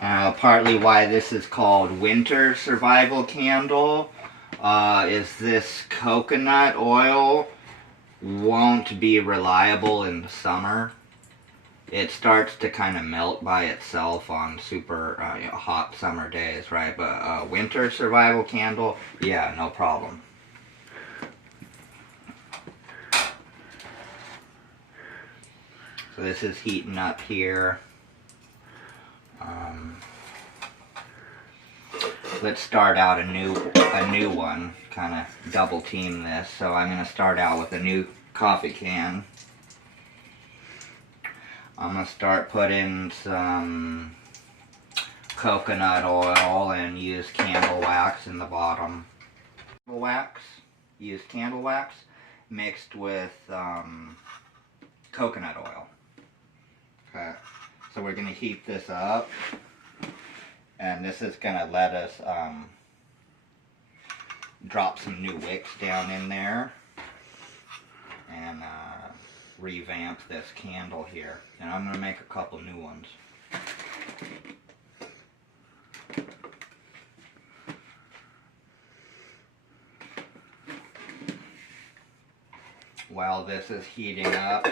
Partly why this is called Winter Survival Candle is this coconut oil won't be reliable in the summer. It starts to kind of melt by itself on super hot summer days, right? But winter survival candle, yeah, no problem. So this is heating up here. Let's start out a new one. Kind of double team this. So I'm going to start out with a new coffee can. I'm going to start putting some coconut oil and use candle wax in the bottom. Use candle wax mixed with coconut oil. Okay, so we're going to heat this up, and this is going to let us drop some new wicks down in there and revamp this candle here. And I'm going to make a couple new ones. While this is heating up,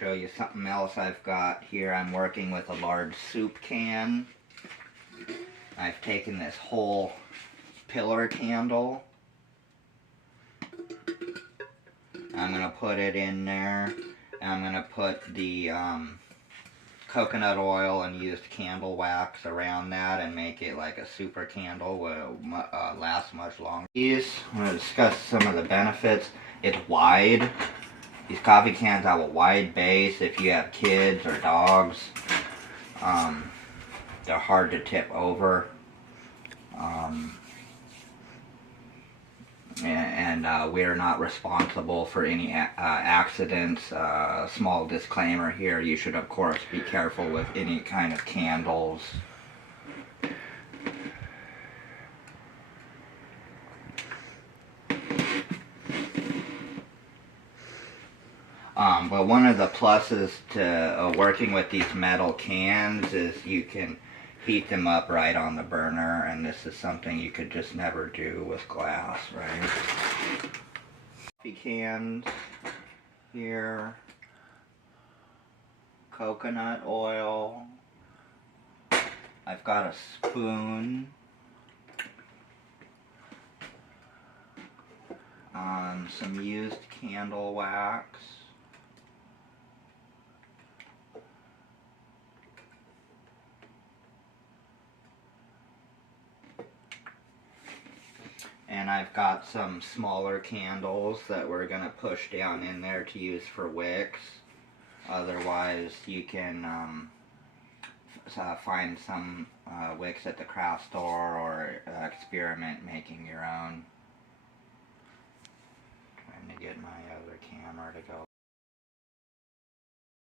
show you something else I've got here. I'm working with a large soup can. I've taken this whole pillar candle. I'm going to put it in there, and I'm going to put the coconut oil and used candle wax around that and make it like a super candle will last much longer. I'm going to discuss some of the benefits. It's wide. These coffee cans have a wide base if you have kids or dogs. They're hard to tip over. And we're not responsible for any accidents. Small disclaimer here, you should of course be careful with any kind of candles. But one of the pluses to working with these metal cans is you can heat them up right on the burner, and this is something you could just never do with glass, right? Coffee cans here, coconut oil. I've got a spoon, some used candle wax. And I've got some smaller candles that we're going to push down in there to use for wicks. Otherwise, you can find some wicks at the craft store or experiment making your own. Trying to get my other camera to go